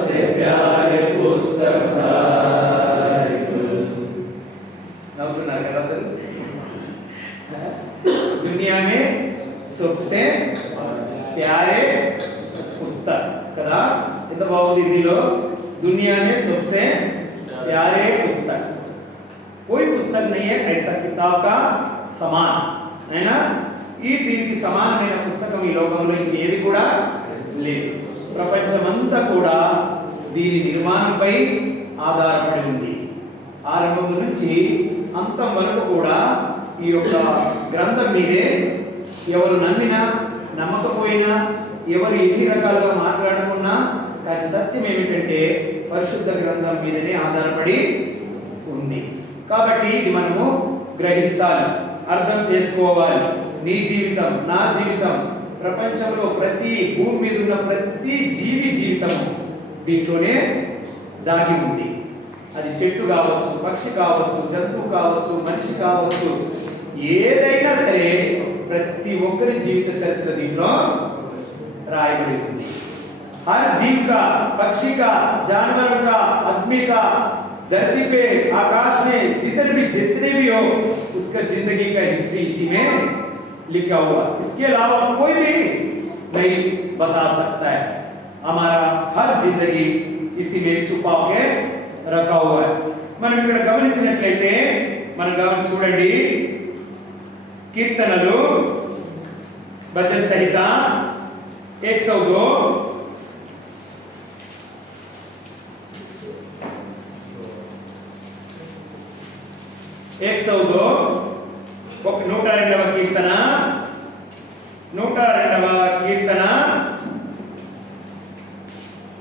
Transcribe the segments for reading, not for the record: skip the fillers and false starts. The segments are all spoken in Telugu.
सबसे प्यारे पुस्तक नौकुన్నారు కదా అందరూ दुनिया में सबसे प्यारे पुस्तक కదా ఎంత బాగుంది హిందీలో दुनिया में सबसे प्यारे पुस्तक कोई पुस्तक नहीं है ऐसा किताब का समान है ना ఈ దీనికి సమానమైన పుస్తకం ఈ లోకంలో ఇంకేది కూడా లేదు ప్రపంచమంతా కూడా దీని నిర్మాణంపై ఆధారపడి ఉంది ఆరంభం నుంచి అంతం వరకు కూడా ఈ యొక్క గ్రంథం మీదే ఎవరు నమ్మినా నమ్మకపోయినా ఎవరు ఎన్ని రకాలుగా మాట్లాడకున్నా కానీ సత్యం ఏమిటంటే పరిశుద్ధ గ్రంథం మీదనే ఆధారపడి ఉంది కాబట్టి ఇది మనము గ్రహించాలి అర్థం చేసుకోవాలి నీ జీవితం నా జీవితం ప్రపంచంలో ప్రతి భూమి మీద ఉన్న ప్రతి జీవి జీవితం దీంట్లోనే దాగి ఉంది అది చెట్టు కావచ్చు పక్షి కావచ్చు జంతువు కావచ్చు మనిషి కావచ్చు ఏదైనా సరే ప్రతి ఒక్కరి జీవిత చరిత్ర దీంట్లో రాయబడి ఉంది हर जीव का पक्षी का जानवरों का आदमी का धरती पे आकाश में जितने भी हो उसका जिंदगी का हिस्ट्री इसी में लिखा हुआ इसके अलावा कोई भी नहीं बता सकता है हमारा हर जिंदगी इसी में छुपा के रखा हुआ है మనం ఇక్కడ గమనించినట్లయితే మనం చూడండి కీర్తనలు భజన సహిత 102 102 102వ కీర్తన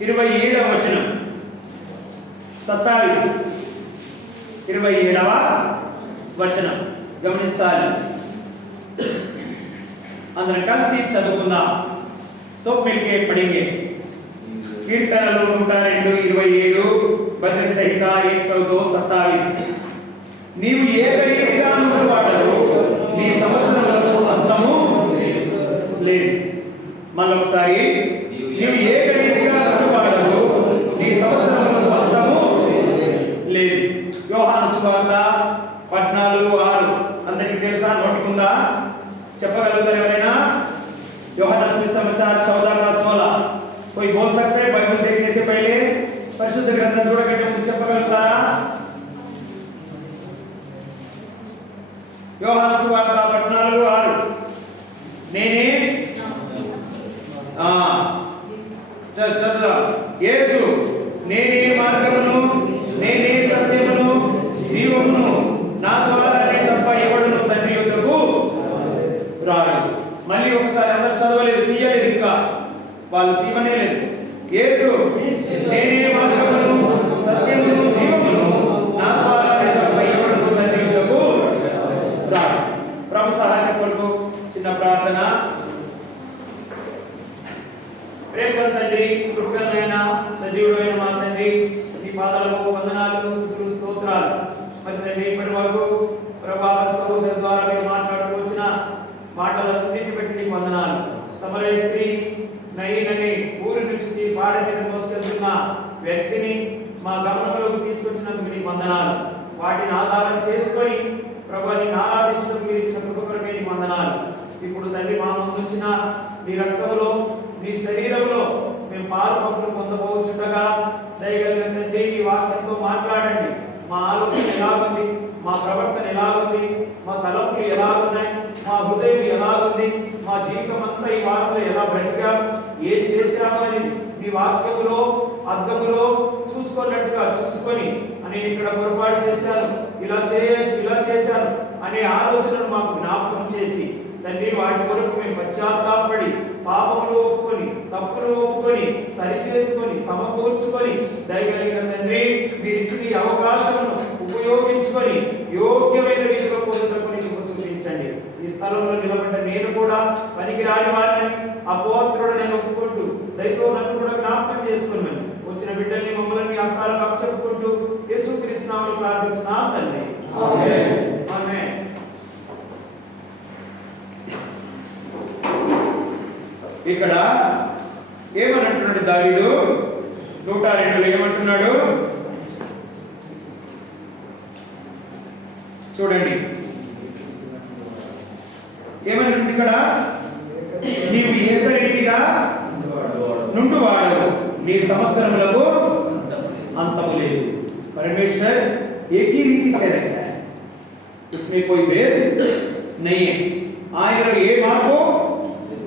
27వ వచనం 27వ వచనం గమనించాలి అందరం కలిసి చదువుకుందాం सब मिलके पढ़ेंगे कीर्तनలు 102 భజన సహిత 102 27 నీవు ఏకరీతిగా ఉన్నవాడవు నీ సంవత్సరాలకు అంతము లేదు మళ్ళొకసారి నీవు ఏకరీతిగా ఉన్నవాడవు నీ సంవత్సరాలకు అంతము లేదు యోహాను సువార్త 14:6 అందరికీ తెలుసా నోటుకుందా చెప్పగలుగుతారు ఎవరైనా యోహాను సువిశేషం 14:16 कोई बोल सकते हैं बाइबल देखने से पहले परिशुद्ध ग्रंथ చూడకంటే ముందు చెప్పగలుగుతారా యోహాను సువార్త 14:6 నేనే చదువు యేసు నేనే మార్గమును నేనే సత్యమును జీవమును నా ద్వారానే తప్ప ఎవడును తండ్రి యొద్దకు రాడు మళ్ళీ ఒకసారి అందరూ చదవలేదు తీయలేదు ఇంకా వాళ్ళు తీవనే లేదు యేసు నేనే మార్గమును సత్యమును జీవమును నా ద్వారానే తప్ప ఎవడును తండ్రి యొద్దకు రాడు ప్రభు సహాయం కొరకు చిన్న ప్రార్థన ప్రేమ తండ్రి కృపగలమైన సజీవుడైన మా తండ్రి నీ పాదాలకు వందనాలు స్తుతులు స్తోత్రాలు మరి తండ్రి ఇప్పటి వరకు ప్రభా సహోదరు ద్వారా మీరు మాట్లాడుతూ వచ్చిన మాటలన్నింటిని బట్టి నీకు వందనాలు సమరయ స్త్రీ నయీనని ఊరి నుంచి బాడ మీద మోసుకెళ్తున్న వ్యక్తిని మా గమనంలోకి తీసుకొచ్చినందుకు నీకు వందనాలు వాటిని ఆధారం చేసుకొని ప్రభా నీకు ఆరాధించడం మీరు ఇచ్చిన కృప కొరకే నీకు వందనాలు ఇప్పుడు తండ్రి మా ముందుంచిన నీ రక్తంలో నీ శరీరంలో మేము పాలు పంపులు పొందబోచుండగా దయగలిగిన తండ్రి నీ వాక్యంతో మాట్లాడండి మా ఆలోచన ఎలాగుంది మా ప్రవర్తన ఎలాగుంది మా తలంపులు ఎలాగున్నాయి మా హృదయం ఎలాగుంది మా జీవితం అంతా ఈ వారంలో ఎలా బ్రతికాం ఏం చేశాము అని నీ వాక్యములో అద్దములో చూసుకున్నట్టుగా చూసుకొని నేను ఇక్కడ పొరపాటు చేశాను ఇలా చేయొచ్చు ఇలా చేశాను అనే ఆలోచనను మాకు జ్ఞాపకం చేసి తండ్రి వాటి కొరకు మేము పశ్చాత్తాపడి పాపములు ఒప్పుకొని తప్పులు ఒప్పుకొని సరిచేసుకొని సమకూర్చుకొని దయగలిగిన తండ్రి మీరు ఇచ్చిన ఈ అవకాశమును ఉపయోగించుకొని యోగ్యమైన రీతిలో పొందుకొని చూపించండి ఈ స్థలంలో నిలబడ్డ నేను కూడా పనికి రాని వాడిని అపోత్రుడని ఒప్పుకుంటూ దయతో నన్ను కూడా జ్ఞాపకం చేసుకున్నాను వచ్చిన బిడ్డల్ని మమ్మల్ని ఆ స్థాలకు అప్పచెప్పుకుంటూ యేసుక్రీస్తు నామములో ప్రార్థిస్తున్నాం తండ్రి ఆమేన్ ఆమేన్ ఇక్కడ ఏమనంటున్నాడు దావీదు 102 ఏమంటుంది ఇక్కడ? నీవు ఏకరీతిగా నుండువాడవు, నీ సంవత్సరములకు अंतम లేదు। परमेश्वर एक ही रीति से रहता है, उसमें कोई भेद नहीं है। ఆయనలో ఏ మార్పు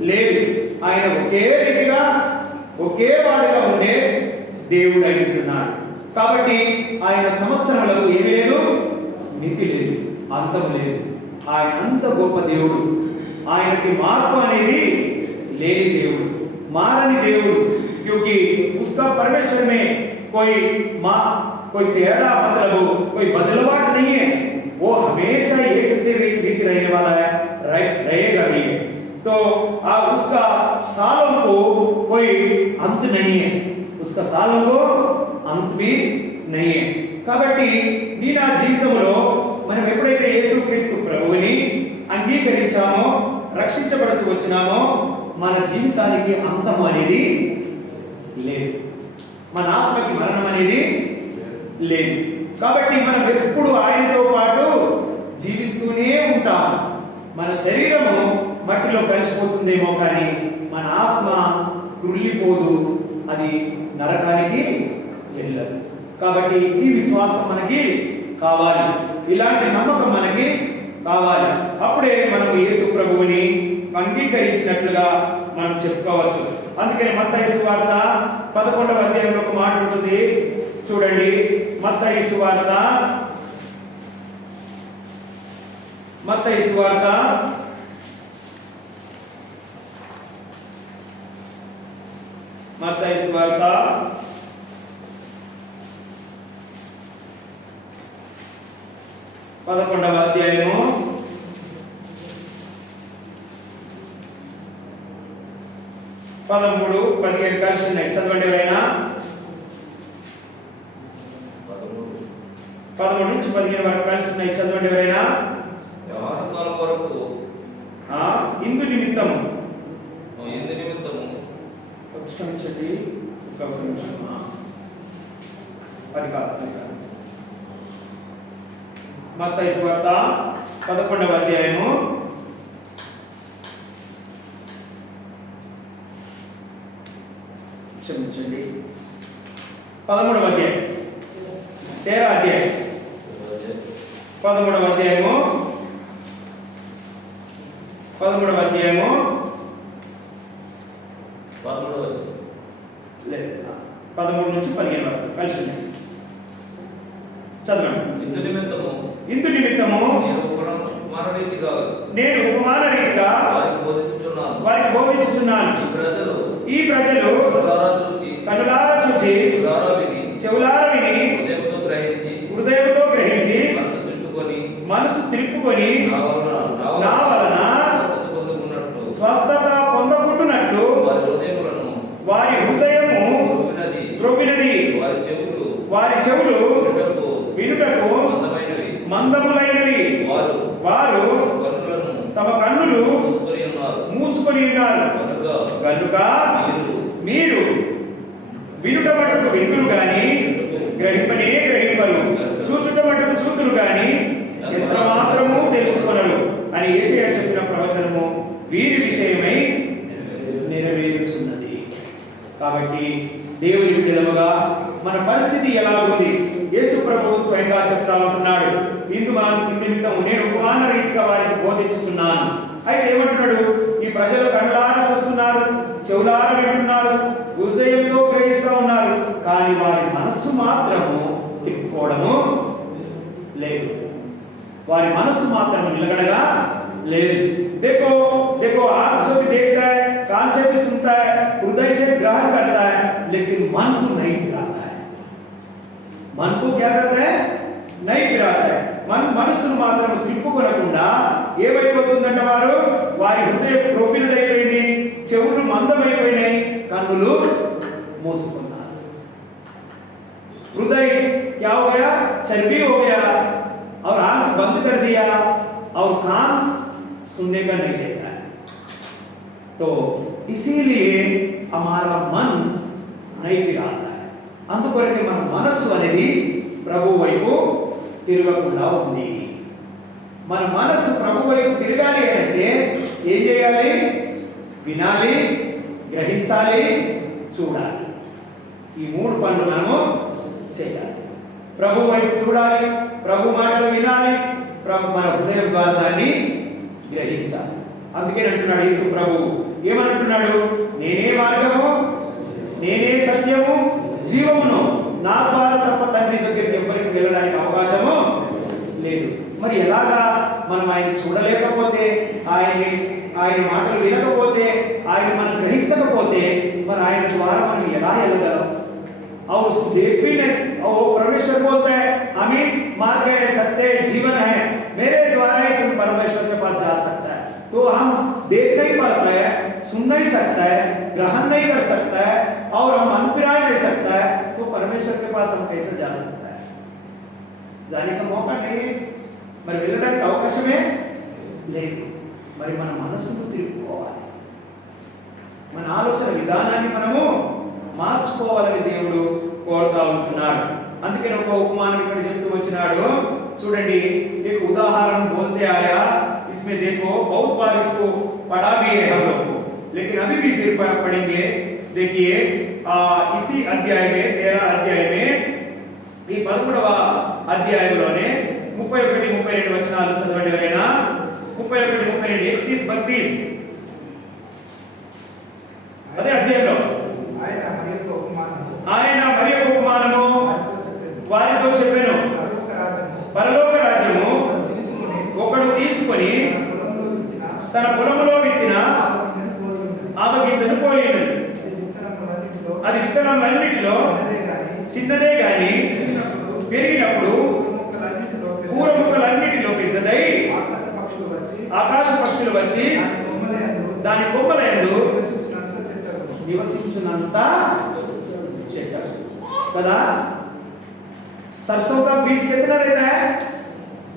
లేదు, ఆయన ఒకే రీతిగా ఒకే వాడుగా ఉండే దేవుడు అయినాడు। కాబట్టి ఆయన సంవత్సరములకు ఏమీ లేదు, మితి లేదు, అంతం లేదు। ఆయన అంత గొప్ప దేవుడు, ఆయనకి మార్పు అనేది లేని దేవుడు, మారని దేవుడు। क्योंकि उसका परमेश्वर में कोई तेरा मतलब कोई बदलाव नहीं है, वो हमेशा एक रीति रहने वाला है, रहेगा भी है। तो उसका सालों को कोई अंत नहीं है, उसका सालों को अंत भी नहीं है। కాబట్టి నీ నా జీవితంలో మనం ఎప్పుడైతే యేసుక్రీస్తు ప్రభువుని అంగీకరించామో, రక్షించబడుతూ వచ్చినామో, మన జీవితానికి అంతం అనేది లేదు, మన ఆత్మకి మరణం అనేది లేదు। కాబట్టి మనం ఎప్పుడు ఆయనతో పాటు జీవిస్తూనే ఉంటాం। మన శరీరము మట్టిలో కలిసిపోతుందేమో కానీ మన ఆత్మ కృల్లిపోదు, అది నరకానికి వెళ్ళదు। కాబట్టి ఈ విశ్వాసం మనకి కావాలి, ఇలాంటి నమ్మకం మనకి కావాలి। అప్పుడే మనం యేసు ప్రభువుని అంగీకరించినట్లుగా మనం చెప్పుకోవచ్చు। అందుకని మత్తయి సువార్త 11వ అధ్యాయంలో ఒక మాట ఉంటుంది, చూడండి। మత్తయి సువార్త 11వ అధ్యాయము 13-15 కలిసి ఉన్నాయి, చదవండి ఎవరైనా। 13 నుంచి 15 వరకు కలిసి ఉన్నాయి, చదవండి ఎవరైనా। వ్యవహారం వరకు ఇందు నిమిత్తము క్షమించండి, ఒక నిమిషం, అది కాదు। మత్తయి సువార్త 11వ అధ్యాయము 13వ అధ్యాయం 13వ అధ్యాయము 13 నుంచి 15 వరకు కలిసి ఉన్నాయి, చదవండి। ఇందు నిమిత్తము నేను ఉపమాన రీతిగా వారికి బోధించుచున్నాను। ఈ ప్రజలు కనులారా చూచి చెవులారా విని హృదయంతో గ్రహించి మనసు త్రిప్పుకొని నా వలన స్వస్థత పొందకుండునట్లు వారి హృదయము త్రొవ్వినది, వారి చెవులు వినుటకు మందములైనవి, వారు తమ కన్నులు మూసుకొని ఉన్నారు। కనుక మీరు వినుట మట్టుకు విందురు గాని గ్రహింపనే గ్రహింపరు, చూచుట మట్టుకు చూతురు గాని ఎంత మాత్రము తెలుసుకొనరు అని యేషయా చెప్పిన ప్రవచనము వీరి విషయమై నెరవేరుచున్నది। కాబట్టి దేవుని బిడ్డలుగా మన పరిస్థితి ఎలా ఉంది? యేసు ప్రభువు స్వయంగా చెప్తా ఉంటున్నాడు, ఇందు నిమిత్తము నేను ఉపమాన రీతిగా వారికి బోధించుచున్నాను। అయితే ఏమంటున్నాడు? ఈ ప్రజలు కళ్ళారా చూస్తున్నారు, చెవులారా వింటున్నారు, హృదయంతో గ్రహిస్తూ ఉన్నారు, కానీ వారి మనస్సు మాత్రము తిప్పుకోవడము లేదు, వారి మనస్సు మాత్రము నిలకడగా లేదు। देखो देखो आंख से भी देखता है, कान से भी सुनता है, हृदय से ग्रहण करता है, लेकिन मन को नहीं पिराता है। मन को क्या करता है? नहीं पिराता है। मन మనసును మాత్రం తిప్పుకొనకుండా ఏమైపోతుందంట, వారి హృదయం ప్రొబ్బినదైపోయింది, చెవులు మందమైపోయినాయి, కన్నులు మూసుకున్నారు। हृदय क्या हो गया? चर्बी हो गया, और आंख बंद कर दिया, और कान सुनने का नहीं देता है। तो इसीलिए हमारा मन नहीं पिराता है। అందుకొరకే మన మనస్సు అనేది ప్రభు వైపు తిరగకుండా ఉంది। మన మనస్సు ప్రభు వైపు తిరగాలి అంటే ఏం చేయాలి? వినాలి, గ్రహించాలి, చూడాలి. ఈ 3 పనులు మనము చేయాలి. ప్రభు వైపు చూడాలి, ప్రభు మాటలు వినాలి, ప్రభు మన హృదయం ద్వారా దాన్ని గ్రహించాలి. అందుకే అంటున్నాడు యేసు ప్రభు, ఏమంటున్నాడు? నేనే మార్గము, నేనే సత్యము, జీవమును, నా ద్వారా తప్ప తండ్రి దగ్గరికి ఎవరికి వెళ్ళడానికి అవకాశము లేదు. మరి ఎలాగా మనం ఆయన చూడలేకపోతే, ఆయన మాటలు వినకపోతే, ఆయన మనం గ్రహించకపోతే మరి ఆయన ద్వారా మనం ఎలా వెళ్ళగలం? और उसको देख भी नहीं, और वो परमेश्वर बोलता है हमें मार्ग है, सत्य है, जीवन है, मेरे द्वारा ही तुम परमेश्वर के पास जा सकता है. तो हम देख नहीं पाता है, सुन नहीं सकता है, ग्रहण नहीं कर सकता है और हम अनपिराय नहीं सकता है, तो परमेश्वर के पास हम कैसे जा सकता है? जाने का मौका नहीं, మరి వెళ్ళడానికి అవకాశమే లేదు. మరి మన మనసును తిరుగుకోవాలి, మన ఆలోచన విధానాన్ని మనము మార్చుకోవాలని దేవుడు కోరుతా ఉంటున్నాడు. అందుకని ఒక ఉపమానం ఇక్కడ చెప్తూ వచ్చినాడు. చూడండి, एक उदाहरण बोलते आया, इसमें देखो बहुत बार इसको पढ़ा भी है हम लोग को, लेकिन अभी भी फिर पढ़ेंगे. देखिए इसी अध्याय में 13 अध्याय में ఈ 11వ అధ్యాయంలోనే 31 32 వచనాలు చదవండి. ఎవరైనా 31 32 31 32 అదే అధ్యాయంలో ఆయన మరి ఒక ఉపమానము వారితో చెప్పెను. పరలోక రాజ్యము ఒకడు తీసుకొని తన పొలంలో విత్తిన ఆవగింజను పోయినది. అది విత్తనములన్నిటిలో చిన్నదే గాని పెరిగినప్పుడు పూర ముక్కలన్నిటిలో పెద్దదై ఆకాశ పక్షులు వచ్చి దాని కొమ్మలందు నివసించునంత చెట్టు కదా. सरसों का बीज कितना रहता है?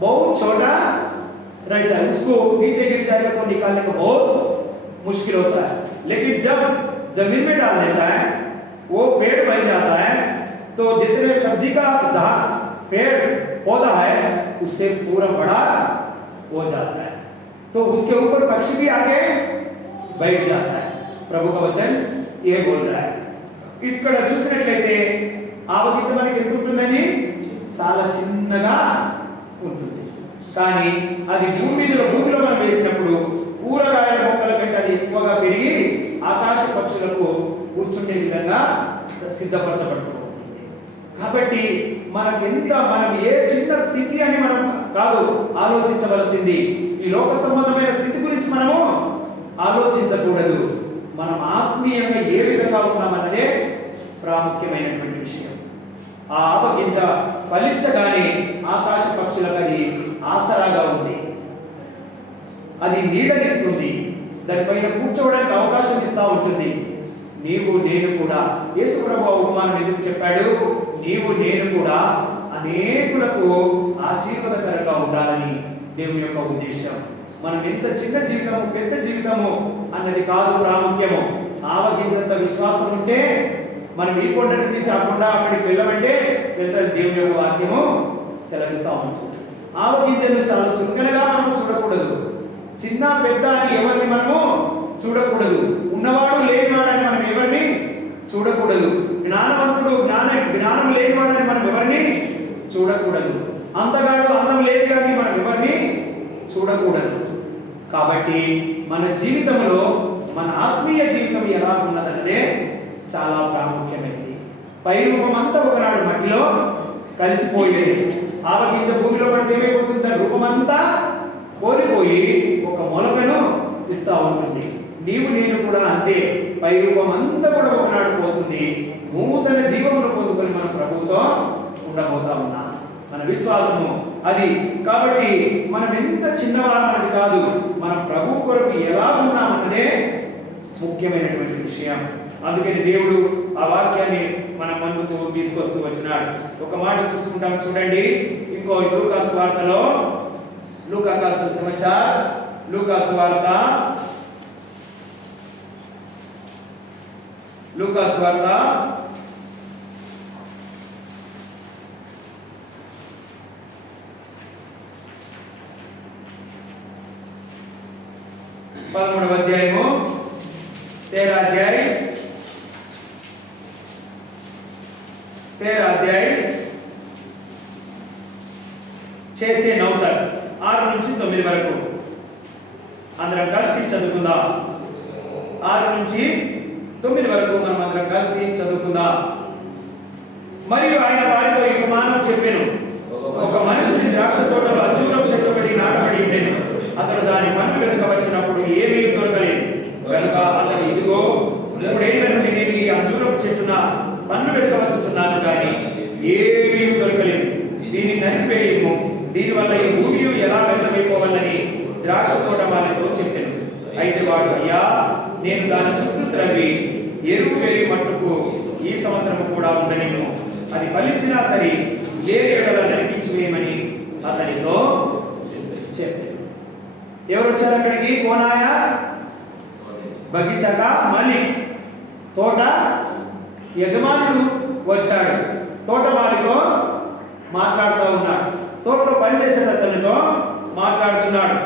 बहुत छोटा रहता है, उसको नीचे गिर जाएगा तो निकालने को बहुत मुश्किल होता है. लेकिन जब जमीन में डाल देता है वो पेड़ बन जाता है, तो जितने सब्जी का पेड़ पौधा है उससे पूरा बड़ा हो जाता है, तो उसके ऊपर पक्षी भी आके बैठ जाता है. प्रभु का वचन ये बोल रहा है. ఇక్కడ చూసినట్లయితే ఆవగింజ మనకి ఎంత ఉంటుందని చాలా చిన్నగా ఉంటుంది, కానీ అది భూమిలో మనం వేసినప్పుడు కూరగాయల మొక్కల కంటే అది ఎక్కువగా పెరిగి ఆకాశ పక్షులకు కూర్చుండే విధంగా సిద్ధపరచబడుతుంది. కాబట్టి మనం ఏ చిన్న స్థితి అని మనం కాదు ఆలోచించవలసింది, ఈ లోక సంబంధమైన స్థితి గురించి మనము ఆలోచించకూడదు. మనం ఆత్మీయంగా ఏ విధంగా ఉన్నామన్నదే ప్రాముఖ్యమైనటువంటి విషయం. ఆ ఆవగింజ ఫలించగానే ఆకాశ పక్షులకు అది ఆసరాగా ఉంది, అది నీడనిస్తుంది, దానిపైన కూర్చోవడానికి అవకాశం ఇస్తూ ఉంటుంది. నీవు నేను కూడా, యేసు ప్రభువు ఉపమానం ఎందుకు చెప్పాడు? నీవు నేను కూడా అనేకులకు ఆశీర్వాదకరంగా ఉండాలని దేవుని యొక్క ఉద్దేశం. మనం ఎంత చిన్న జీవితము పెద్ద జీవితము అన్నది కాదు ప్రాముఖ్యము. ఆవగింజంత విశ్వాసం ఉంటే మనం ఈ కొండని తీసి ఆ కొండ అక్కడికి వెళ్ళమంటే వెళ్తారు. దేవుని యొక్క వాక్యము సెలవిస్తూ ఉంటుంది. ఆవగింజను చాలా చురుకనగా మనం చూడకూడదు, చిన్న పెద్ద అని ఎవరిని మనము చూడకూడదు, ఉన్నవాడు లేనివాడని మనం ఎవరిని చూడకూడదు, జ్ఞానవంతుడు జ్ఞానం లేనివాడని మనం ఎవరిని చూడకూడదు, అందగాడు అందం లేదు కానీ మనం ఎవరిని చూడకూడదు. కాబట్టి మన జీవితంలో మన ఆత్మీయ జీవితం ఎలా ఉన్నదంటే చాలా ప్రాముఖ్యమైనది. పై రూపం అంతా ఒకనాడు మట్టిలో కలిసిపోయేది. ఆవగింజ భూమిలో పడితే ఏమైపోతుంది? దాని రూపమంతా కోల్పోయి ఒక మొలకను ఇస్తూ ఉంటుంది. నీవు నేను కూడా అంతే, పై రూపం అంతా కూడా ఒకనాడు పోతుంది. నూతన జీవమును పొందుకొని మన ప్రభువుతో ఉండబోతా ఉన్నాం. మన విశ్వాసము అది. కాబట్టి మనం ఎంత చిన్నవారమన్నది కాదు, మన ప్రభు కొరకు ఎలా ఉన్నామన్నదే ముఖ్యమైనటువంటి విషయం. అందుకని దేవుడు ఆ వాక్యాన్ని మన ముందుకు తీసుకొస్తూ వచ్చినాడు. ఒక మాట చూసుకుంటాం చూడండి. ఇంకో లూకా సువార్తలో, లూకా का सुसमाचार, लूका सुवार्ता, लूका सुवार्ता 10 13వ అధ్యాయము 13 अध्याय 6 से 9 तक 6 నుంచి 9 వరకు అందరం కలిసి చదువుకుందాం. 6 నుంచి 9 వరకు మనం అందరం కలిసి చదువుకుందాం. మరియు ఆయన వారితో ఈ ఉపమానం చెప్పెను. ఒక మనిషిని ద్రాక్ష తోటలో అంజూరపు చెట్టు పెట్టి నాటబడి ఉండెను. అతడు దాని పండ్లు వెతకవచ్చినప్పుడు ఏమీ దొరకలేదు. కనుక అతడు ఇదిగో 3 ఏళ్ల నుండి నేను ఈ అంజూరపు చెట్టున పండ్లు వెతకవచ్చుచున్నాను కానీ ఏమీ దొరకలేదు. దీన్ని నరికివేయము, దీనివల్ల ఈ భూమి ఎలా వ్యర్థమైపోవాలని ద్రాక్ష తోట వాళ్ళతో చెప్పాను. అయితే వాడు, అయ్యా, నేను దాని చుట్టూ త్రవ్వి ఎరువు వేయి మట్టుకు ఈ సంవత్సరం కూడా ఉండనేమో, అది ఫలించినా సరే లేని ఎడల నరికించి వేయమని అతనితో చెప్పాను. ఎవరు వచ్చారు అక్కడికి? కోనాయా బగీచా మాలిక్, తోట యజమానుడు వచ్చాడు. తోటమాలితో మాట్లాడుతూ ఉన్నాడు. తోటలో పనిచేసే అతనితో మాట్లాడుతున్నాడు.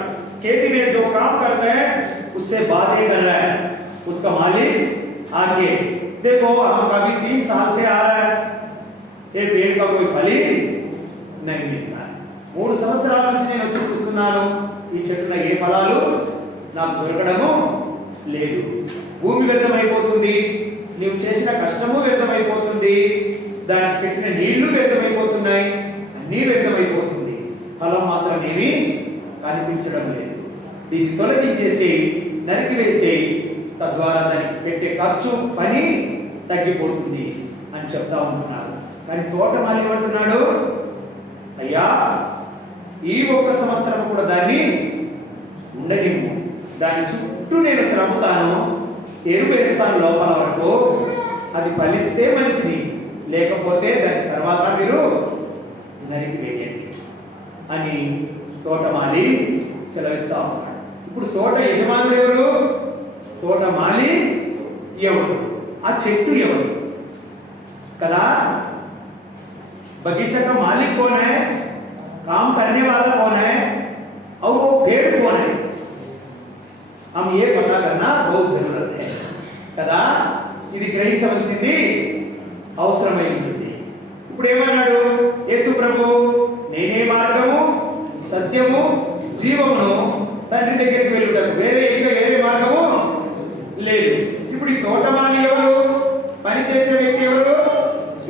खेती में जो काम करते हैं उससे बातें कर रहा है. उसका मालिक आके, देखो हम कभी 3 साल से आ रहा है, ये पेड़ का कोई फल ही नहीं मिलता है. 3 సంవత్సరాల నుంచి నేను వచ్చి చూస్తున్నాను, ఈ చెట్టున ఏ ఫలాలు నాకు దొరకడము లేదు. భూమి వ్యర్థమైపోతుంది, నీవు చేసిన కష్టము వ్యర్థమైపోతుంది, దానికి పెట్టిన నీళ్లు వ్యర్థమైపోతున్నాయి, అన్నీ వ్యర్థమైపోతుంది, ఫలం మాత్రం ఏమీ కనిపించడం లేదు. దీన్ని తొలగించేసి నరికివేసి తద్వారా దానికి పెట్టే ఖర్చు పని తగ్గిపోతుంది అని చెప్తా ఉంటున్నాడు. కానీ తోటమాలి ఏమంటున్నాడు? అయ్యా, ఈ 1 సంవత్సరం కూడా దాన్ని ఉండనివ్వు, దాని చుట్టూ నేను త్రమ్ముతాను, ఎరువు వేస్తాను లోపల వరకు, అది ఫలిస్తే మంచిది, లేకపోతే దాని తర్వాత మీరు నరికివేయండి అని తోటమాలి సెలవిస్తా ఉన్నాడు. ఇప్పుడు తోట యజమానుడు ఎవరు? తోటమాలి ఎవరు? ఆ చెట్టు ఎవరు కదా? बगीचा का मालिक कौन है? काम करने वाला कौन है? और वो पेड़ कौन है? हम ये पता करना बहुत जरूरत है కదా. ఇది గ్రహించవలసింది అవసరమై ఉంటుంది. ఇప్పుడు ఏమన్నాడు యేసు ప్రభు? నేనే మార్గము, సత్యము, జీవమును, తండ్రి దగ్గరికి వెళ్ళుటకు వేరే మార్గము లేదు. ఇప్పుడు ఈ తోటమాలి ఎవరు? పనిచేసే వ్యక్తి ఎవరు?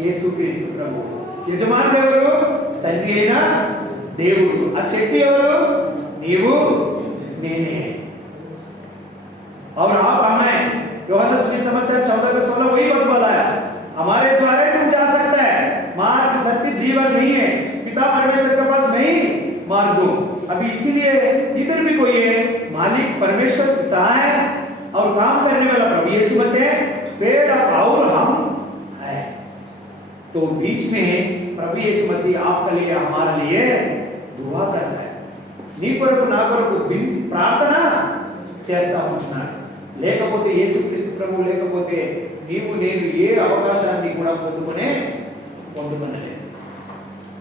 యేసుక్రీస్తు ప్రభు. యజమానుడు ఎవరు? తండ్రి అయిన దేవుడు. ఆ చెట్టు ఎవరు? నీవు, నేనే. और आप हमें यूहन्ना सुसमाचार 14:16 वही बात बोला है, हमारे द्वारा ही तुम जा सकता है, मार्ग सत्य जीवन नहीं है, पिता परमेश्वर के पास नहीं मार्ग हो. अभी इसीलिए इधर भी कोई है, मालिक परमेश्वर पिता है और काम करने वाला प्रभु यीशु मसीह, पेड़ और हम है. तो बीच में प्रभु यीशु मसीह आपके लिए, हमारे लिए दुआ करता है. నీ కొరకు నా కొరకు ప్రార్థన చేస్తా ఉంటున్నాడు. లేకపోతే యేసుక్రీస్తు ప్రభు లేకపోతే నీవు నేను ఏ అవకాశాన్ని కూడా పొందుకొనలేదు.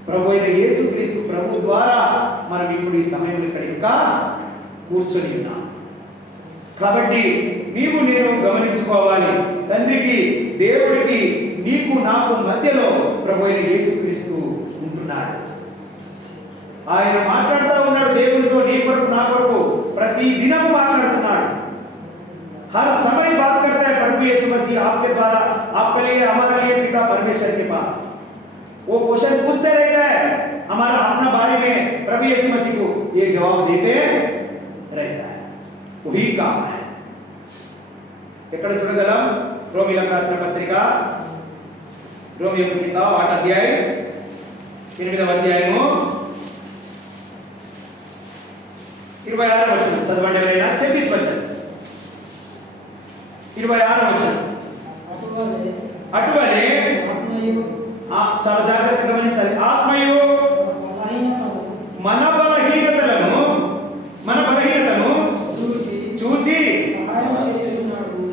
ప్రభు అయిన యేసుక్రీస్తు ప్రభు ద్వారా మనం ఇప్పుడు ఈ సమయంలో ఇక్కడ ఇంకా కూర్చొని ఉన్నాం. కాబట్టి నీవు నేను గమనించుకోవాలి, తండ్రికి, దేవుడికి, నీకు నాకు మధ్యలో ప్రభు అయిన యేసుక్రీస్తు ఉంటున్నాడు. ఆయన మాట్లాడుతూ ఉన్నాడు దేవునితో, నీ కొరకు నా కొరకు ప్రతి దినము మాట్లాడుతున్నాడు. हर समय बात करता है प्रभु यीशु मसीह आपके द्वारा, आपके लिए, हमारे लिए पिता परमेश्वर के पास. वो क्वेश्चन पूछते रहता है हमारा अपना बारे में, प्रभु यीशु मसीह को ये जवाब देते रहता है. वही काम है. ఎక్కడ చూడగలం? రోమీయులకు రాసిన పత్రిక, రోమీయుల కితాబ్ 8వ అధ్యాయం 8వ అధ్యాయము 26వ వచనం చదవండి ఎవరైనా. 26వ వచనం, 26వ వచనం. అటువలే చాలా జాగ్రత్తగా గమనించాలి. ఆత్మయు మన బలహీనతను చూచి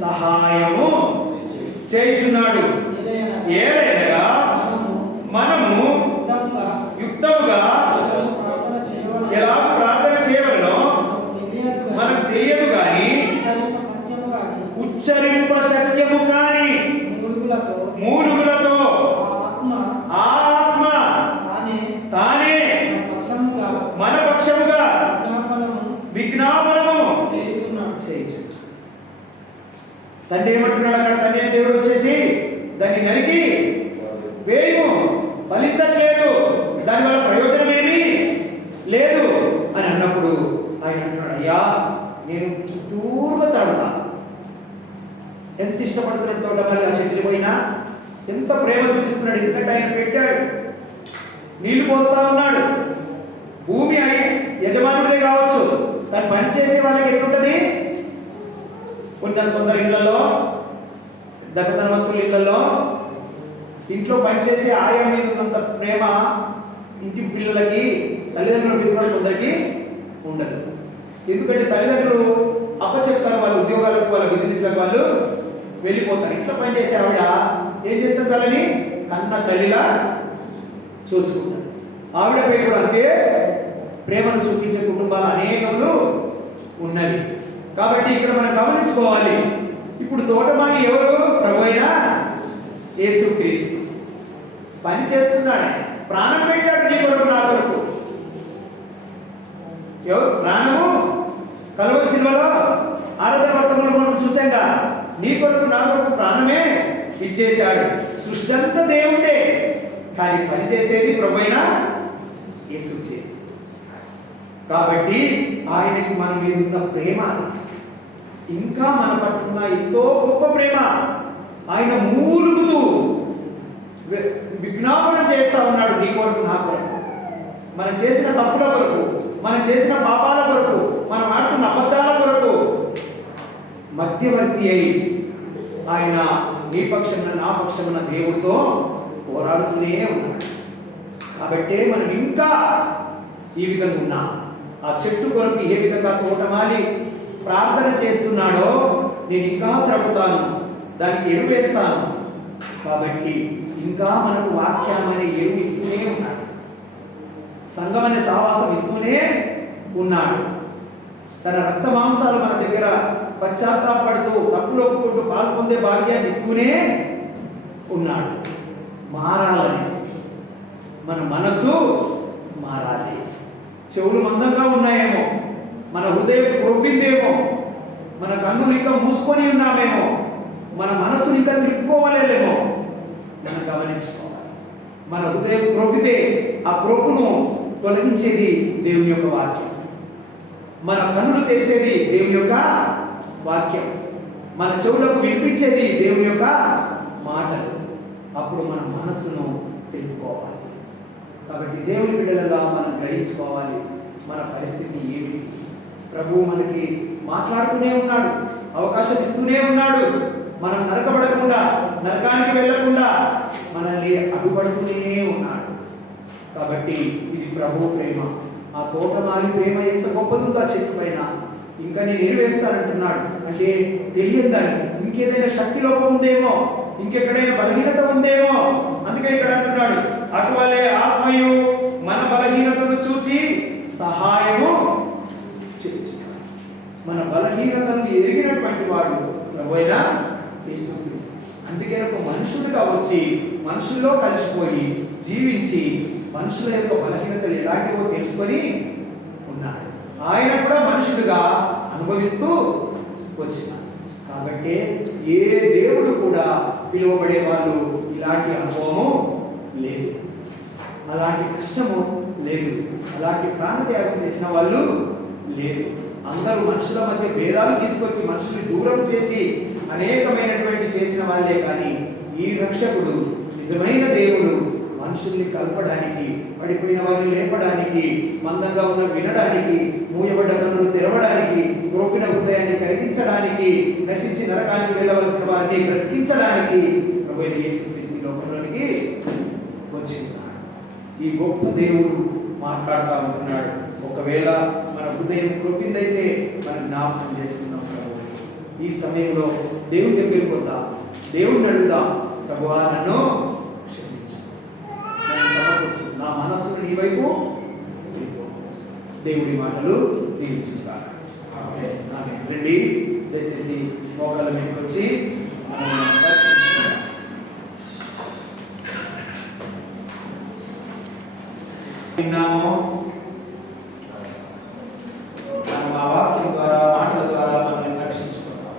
సహాయము చేయుచున్నాడు. ఏలైనగా మనము యుక్తముగా ఎలా ప్రార్థన చేయవలనో మనకు తెలియదు కానీ తండ్రి ఏమంటున్నాడు అక్కడ? తండ్రి అయిన దేవుడు వచ్చేసి దాన్ని నరికి వేయము, ఫలించట్లేదు, దానివల్ల ప్రయోజనం ఏమీ లేదు అని అన్నప్పుడు ఆయన అంటున్నాడు, అయ్యా నేను చుట్టూరుగా తాడుతా. ఎంత ఇష్టపడుతున్నాడు తోటమాలి ఆ చెట్లు పోయినా, ఎంత ప్రేమ చూపిస్తున్నాడు. ఎందుకంటే ఆయన పెట్టాడు, నీళ్లు పోస్తా ఉన్నాడు. భూమి యజమానుడిదే కావచ్చు, కానీ పని చేసే వాళ్ళకి ఎట్లుంటది? కొందరు ఇళ్లలో, ధనవంతుల ఇళ్లలో ఇంట్లో పనిచేసే ఆయా మీద ఉన్నంత ప్రేమ ఇంటి పిల్లలకి, తల్లిదండ్రుల మీద కూడా కొందరికి ఉండదు. ఎందుకంటే తల్లిదండ్రులు అప్పచెప్తారు, వాళ్ళ ఉద్యోగాలకు, వాళ్ళ బిజినెస్లకు వాళ్ళు వెళ్ళిపోతారు. ఇంట్లో పనిచేసే ఆవిడ ఏం చేస్తారు? తల్లిని కన్న తల్లిలా చూసుకుంటారు. ఆవిడపై కూడా అంతే ప్రేమను చూపించే కుటుంబాలు అనేకములు ఉన్నవి. కాబట్టి ఇక్కడ మనం గమనించుకోవాలి, ఇప్పుడు తోటమాలి ఎవరు? ప్రభువైన యేసుక్రీస్తు. పని చేస్తున్నాడు, ప్రాణం పెట్టాడు నీ కొరకు నా కొరకు. ఎవరు? ప్రాణము కలువరి సిలువలో ఆరాధన వర్తములు మనం చూసాంగా, నీ కొరకు నా కొరకు ప్రాణమే ఇచ్చేశాడు. సృష్టి అంతా దేవుడే, కానీ పనిచేసేది ప్రభువైన యేసుక్రీస్తు. కాబట్టి ఆయనకి మన మీద ఉన్న ప్రేమ, ఇంకా మన పట్ల ఎంతో గొప్ప ప్రేమ. ఆయన మూలుగుతూ విజ్ఞాపన చేస్తా ఉన్నాడు, నీ కొరకు నా కొరకు. మనం చేసిన తప్పుల కొరకు, మనం చేసిన పాపాల కొరకు, మనం ఆడుతున్న అబద్ధాల కొరకు మధ్యవర్తి అయి ఆయన నీ పక్షమున నా పక్షమున దేవుడితో పోరాడుతూనే ఉన్నాడు. కాబట్టే మనం ఇంకా ఈ విధంగా ఉన్నాం. ఆ చెట్టు కొరకు ఏ విధంగా తోటమాలి ప్రార్థన చేస్తున్నాడో, నేను ఇంకా త్రవ్వుతాను, దానికి ఎరువు వేస్తాను. కాబట్టి ఇంకా మనకు వాక్యం అనే ఎరువు ఇస్తూనే ఉన్నాడు, సంఘం అనే సావాసం ఇస్తూనే ఉన్నాడు. తన రక్త మాంసాలు మన దగ్గర పశ్చాత్తాపడుతూ తప్పులు ఒప్పుకుంటూ పాలు పొందే భాగ్యాన్ని ఇస్తూనే ఉన్నాడు. మారాలనేసి మన మనసు మారాలి. చెవులు మందంగా ఉన్నాయేమో, మన హృదయం క్రొవ్విందేమో, మన కన్నులు ఇంకా మూసుకొని ఉన్నామేమో, మన మనసుని ఇంకా తిప్పుకోవాలేమో మనం గమనించుకోవాలి. మన హృదయం క్రొవ్వితే ఆ క్రొప్పును తొలగించేది దేవుని యొక్క వాక్యం. మన కన్నులు తెరిచేది దేవుని యొక్క వాక్యం. మన చెవులకు వినిపించేది దేవుని యొక్క మాటలు. అప్పుడు మన మనస్సును తెలుపుకోవాలి. కాబట్టి దేవుని బిడ్డలుగా మనం గ్రహించుకోవాలి మన పరిస్థితి ఏమిటి. ప్రభువు మనకి మాట్లాడుతూనే ఉన్నాడు, అవకాశం ఇస్తూనే ఉన్నాడు. మనం నరకబడకుండా, నరకానికి వెళ్ళకుండా మనల్ని అడ్డుపడుతూనే ఉన్నాడు. కాబట్టి ఇది ప్రభువు ప్రేమ. ఆ తోటమాలి ప్రేమ ఎంత గొప్పదుందో ఆ చెట్టు పైన. ఇంకా నేను ఎరువేస్తానంటున్నాడు అంటే తెలియదని, ఇంకేదైనా శక్తి లోపం ఉందేమో, ఇంకెక్కడైనా బలహీనత ఉందేమో. అందుకే ఇక్కడ అంటున్నాడు, అటువలే ఆత్మయు మన బలహీనతను చూచి సహాయము చేయుచున్నాడు. మన బలహీనతను ఎరిగినటువంటి వాడు ప్రభువైన యేసుక్రీస్తు. అందుకే ఒక మనుషుడిగా వచ్చి మనుషుల్లో కలిసిపోయి జీవించి మనుషుల యొక్క బలహీనతలు ఎలాంటివో తెలుసుకొని ఉన్నాడు. ఆయన కూడా మనుషుడిగా అనుభవిస్తూ వచ్చినాడు. కాబట్టి ఏ దేవుడు కూడా పిలువబడే వాళ్ళు ఇలాంటి అనుభవము లేదు, అలాంటి కష్టము లేదు, అలాంటి ప్రాణత్యాగం చేసిన వాళ్ళు లేదు. అందరూ మనుషుల మధ్య భేదాలు తీసుకొచ్చి మనుషుల్ని దూరం చేసి అనేకమైనటువంటి చేసిన వాళ్ళే. కానీ ఈ రక్షకుడు నిజమైన దేవుడు మనుషుల్ని కలపడానికి, పడిపోయిన వారిని లేపడానికి, మందంగా ఉన్న వినడానికి, మూయబడ్డ కన్నులు తెరవడానికి, క్రొప్పిన హృదయాన్ని కరిగించడానికి, నశించి నరకానికి వెళ్ళవలసిన వారిని బ్రతికించడానికి ప్రభువైన యేసుక్రీస్తు లోకంలోనికి వచ్చి ఉన్నాడు. ఈ గొప్ప దేవుడు మాట్లాడుతూ ఉంటున్నాడు. ఒకవేళ మన హృదయం క్రొప్పిందైతే మనం జ్ఞాపకం చేసుకున్నాం. ఈ సమయంలో దేవుని దగ్గరికి వద్దాం, దేవుడిని అడుగుదాం, ప్రభువా నన్ను క్షమించు, నన్ను సమర్పించు, నా మనస్సును నీ వైపు. దేవుడి మాటలు దీవించుగా. రండి, దయచేసి మోకాళ్ళ మీదకి వచ్చి విన్నాము. ఆ వాక్యం ద్వారా, మాటల ద్వారా మనల్ని రక్షించుకుంటాం.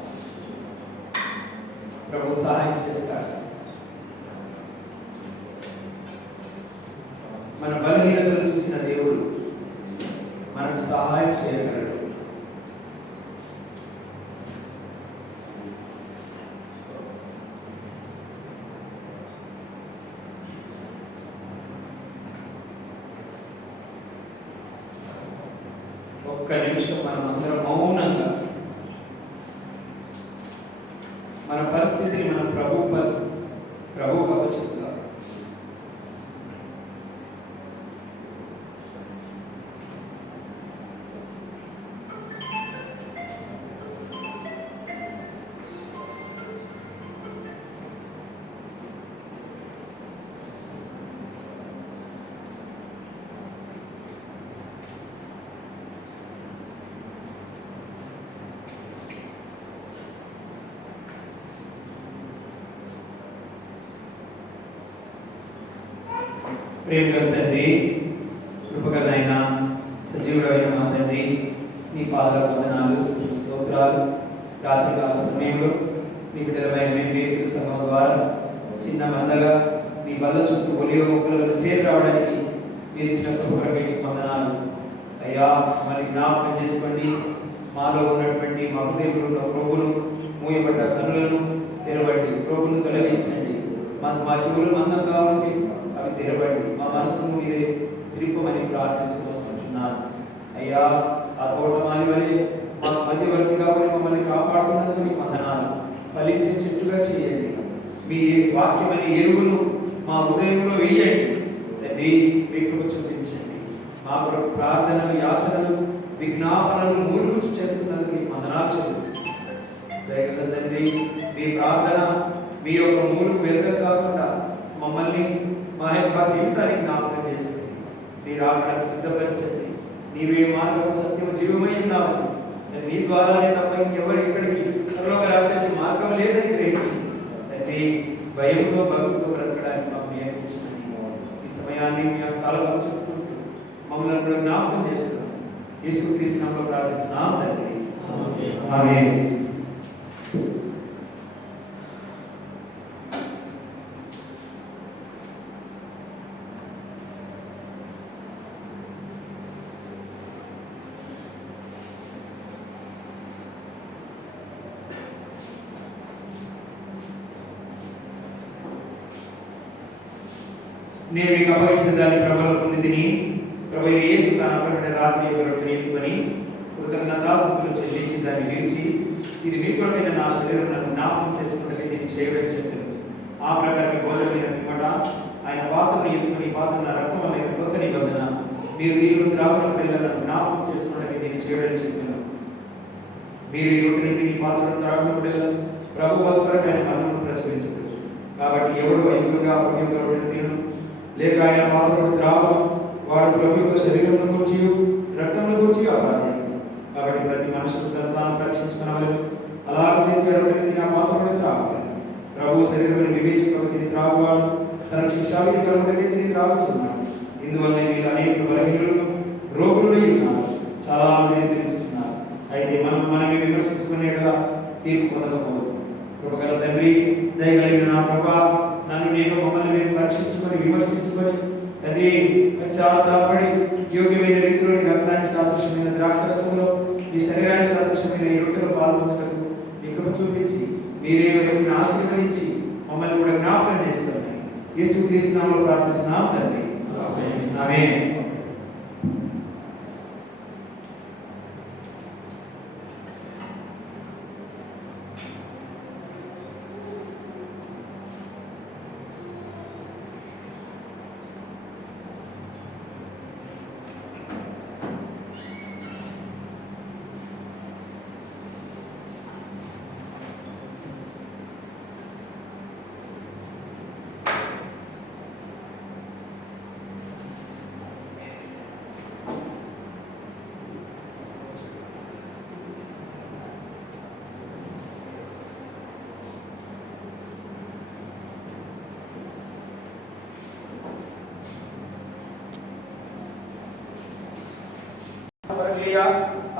మన బలహీనతలు చూసిన దేవుడు మనకు సహాయం చేయగలడు. ఒక్క నిమిషం మనం అందరం మౌనంగా మన పరిస్థితిని మనం ప్రభువుకు అప్పచెప్తాం. ప్రేమగల తండ్రి, కృపగలైన సజీవుడైన మా తండ్రి, నీ పాదాల వందనాలు, స్తోత్రాలు. రాత్రికాల సమయంలో నీ బిడ్డలమైన మేము సమయం ద్వారా చిన్న మందగా మీ బల్ల చుట్టూ ఒలివ మొక్కలను చేరి రావడానికి మీరు ఇచ్చిన కృపకి వందనాలు. అయ్యా, మళ్ళీ జ్ఞాపకం చేసుకోండి. మాలో ఉన్నటువంటి మా హృదయంలో ఉన్న ప్రభువును, మూయబడ్డ కనులను తెరవండి, ప్రభువును తొలగించండి. మా చెవులు మందంగా ఉండి అవి తెరవండి, మా మనసును మీరే తిరిపమని ప్రార్థిస్తూ వస్తుంటున్నాను. అయ్యా, ఆ తోటమాలి వలె మా మధ్యవర్తిగా ఉండి మమ్మల్ని కాపాడుతున్నందుకు మీకు వందనాలు. ఫలించే చెట్టుగా చేయండి. మీ వాక్యమని ఎరువును మా హృదయంలో వేయండి. తండ్రి, మీ కృప చూపించండి. మా కొరకు ప్రార్థనలు, యాచనలు, విజ్ఞాపనలు మూలుగుచు చేస్తున్నందుకు మీకు వందనాలు చెల్లిస్తున్నాను. దయగల తండ్రి, మీ ప్రార్థన మీ యొక్క మూలుగు వ్యర్థం కాకుండా మమ్మల్ని మా యొక్క జీవితానికి జ్ఞాపకం చేసుకుని మీరు ఆకడానికి సిద్ధపరచండి. నీవే మార్గం, సత్యం, జీవమై ఉన్నామని, నీ ద్వారానే తప్ప ఇంకెవరు ఇక్కడికి పరలోక రాజ్యానికి మార్గం లేదని గ్రహించి తండ్రి, భయంతో భక్తితో బ్రతకడానికి మాకు నియమించండి. ఈ సమయాన్ని మీ స్థలంలో చెప్పుకుంటూ మమ్మల్ని కూడా జ్ఞాపకం చేసుకున్నాం. యేసుక్రీస్తు నామములో ప్రార్థిస్తున్నాం తండ్రి, ఆమేన్. నేను మీకు అప్పగించిన దాన్ని ప్రభువులో పొంది తిని, ప్రభు యేసు తాను రాత్రి యొక్క రొట్టెను ఎత్తుకొని కృతజ్ఞతాస్తుతులు చెల్లించి దాన్ని విరిచి, ఇది మీ కొరకైన నా శరీరం, నన్ను జ్ఞాపకం చేసుకున్నట్లయితే దీన్ని చేయడం చెప్పాను. ఆ ప్రకారం భోజనమైన పిమ్మట ఆయన పాత్రను ఎత్తుకొని, పాత్ర నా రక్తం అనే కొత్త నిబంధన, మీరు దీనిలో త్రాగునప్పుడల్లా నన్ను జ్ఞాపకం చేసుకున్నట్లయితే దీన్ని చేయడం చెప్పాను. మీరు ఈ రొట్టెని తిని పాత్రను త్రాగునప్పుడల్లా ప్రభు వత్సరమైన మరణం ప్రచురించదు. కాబట్టి ఎవడు అయుగా ప్రభు యొక్క రొట్టెను తినను, లేక ఆయన పాత్రను త్రాగను, వాడు ప్రభు యొక్క శరీరంలో కూర్చి రక్తంలో కూర్చి అపరాధి. కాబట్టి ప్రతి మనుషులు తను తాను పరీక్షించుకునవలెను. అలాగ చేసి రొట్టెని తిని ఆ పాత్రను త్రాగవాలి. ప్రభు శరీరం వివేచకుడు తిని త్రాగువాడు తన శిక్షావిధి కలుగుటకే తిని త్రాగుచున్నాడు. ఇందువల్ల వీళ్ళు అనేక బలహీనులను, రోగులు ఉన్నారు, చాలా మందిని తెలుస్తున్నారు. అయితే మనమే విమర్శించుకునేలా తీర్పు పొందకపోదు. కృపగల తండ్రి, దయగలిగిన నా ప్రభా, నన్ను నేను మమ్మల్ని మేము పరీక్షించుకొని విమర్శించుకొని తండ్రి పశ్చాత్తాపడి యోగ్యమైన రీతిలోని రక్తానికి సాదృశ్యమైన ద్రాక్షరసంలో ఈ శరీరానికి సాదృశ్యమైన ఈ రొట్టెలో పాల్గొనటకు మీ కృప చూపించి మీరే వైపుని ఆశీర్వదించి మమ్మల్ని కూడా జ్ఞాపకం చేసుకోండి. యేసుక్రీస్తు నామములో ప్రార్థిస్తున్నాం తండ్రి, ఆమేన్.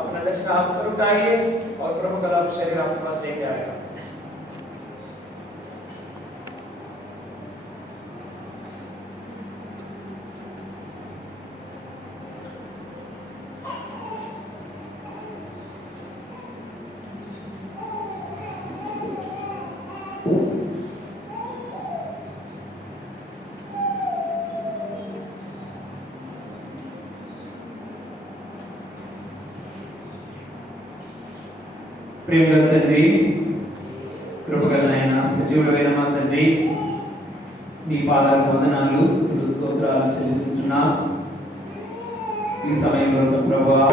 अपना दक्षिण हाथ पर उठाइए और प्रभु का लाभ शरीर आपके पास लेके आएगा। ప్రేమగల తండ్రి, కృపగల నాయన, సజీవుడైన మా తండ్రి, నీ పాదాలకు వందనాలు, స్తుతులు, స్తోత్రాలు చెల్లిస్తున్నా. ఈ సమయంలో ప్రభువా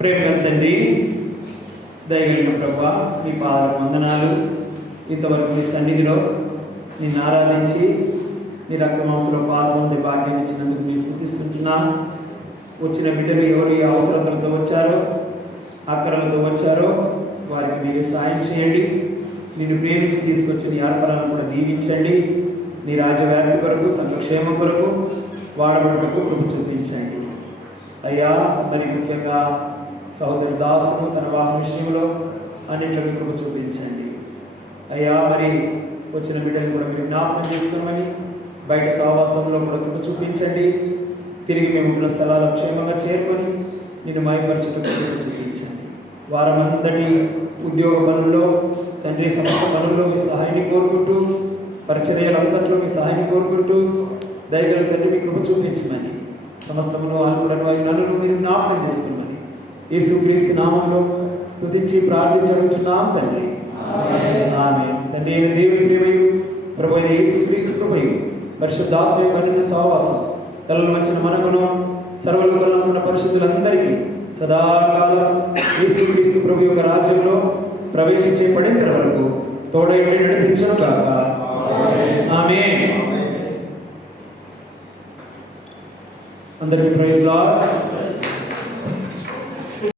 ప్రేమగల తండ్రి, దయగలిగిన ప్రభువా, నీ పాదాలకు వందనాలు. ఇంతవరకు నీ సన్నిధిలో నిన్ను ఆరాధించి నీ రక్తమాంసంలో పాల్గొండే భాగ్యం ఇచ్చినందుకు నీ స్తుతిస్తున్నాను. వచ్చిన బిడ్డలు ఎవరు ఏ అవసరతలతో వచ్చారో, అక్కరలతో వచ్చారో వారికి మీరు సాయం చేయండి. నిన్ను ప్రేమించి తీసుకొచ్చిన ఈ అర్పణను కూడా దీవించండి. నీ రాజ్యవ్యాప్తి కొరకు, సంఘక్షేమం కొరకు వాడబడుటకు కృప చూపించండి అయ్యా. మరి ముఖ్యంగా సహోదరు దాసును తన వాహన విషయంలో అన్నింటినీ కృప చూపించండి అయ్యా. మరి వచ్చిన బిడ్డలు కూడా మీరు జ్ఞాపకం చేసుకోమని, బయట సహవాసంలో కూడా కృప చూపించండి. తిరిగి మేము ఉన్న స్థలాలకు క్షేమంగా చేరుకొని నిన్ను మైపరచుటకు కృప చూపించండి. వారమంతటి ఉద్యోగ పనుల్లో తండ్రి, సమస్త పనుల్లో మీ సహాయాన్ని కోరుకుంటూ, పరిచర్యలంతట్లో మీ సహాయాన్ని కోరుకుంటూ దయగల తండ్రి మీ కృప చూపించమని, సమస్తమును అనుకులను నన్ను మీరు జ్ఞాపకం చేసుకోమని యేసుక్రీస్తు నామంలో స్తుతించి ప్రార్థించవచ్చున్నాం తండ్రి. ఆమేన్. తండ్రి అయిన దేవుని ప్రేమయు, ప్రభు అయిన యేసుక్రీస్తు కృపయు పరిశుద్ధాత్మ యొక్క అన్యోన్య సహవాసం తలలు వంచిన మనకును సర్వలోకంలో ఉన్న పరిశుద్ధులందరికీ సదాకాలం యేసుక్రీస్తు ప్రభు యొక్క రాజ్యంలో ప్రవేశించే పడేంత వరకు తోడై నడిపించను గాక. ఆమేన్. అందరికీ ప్రైజ్ లార్డ్.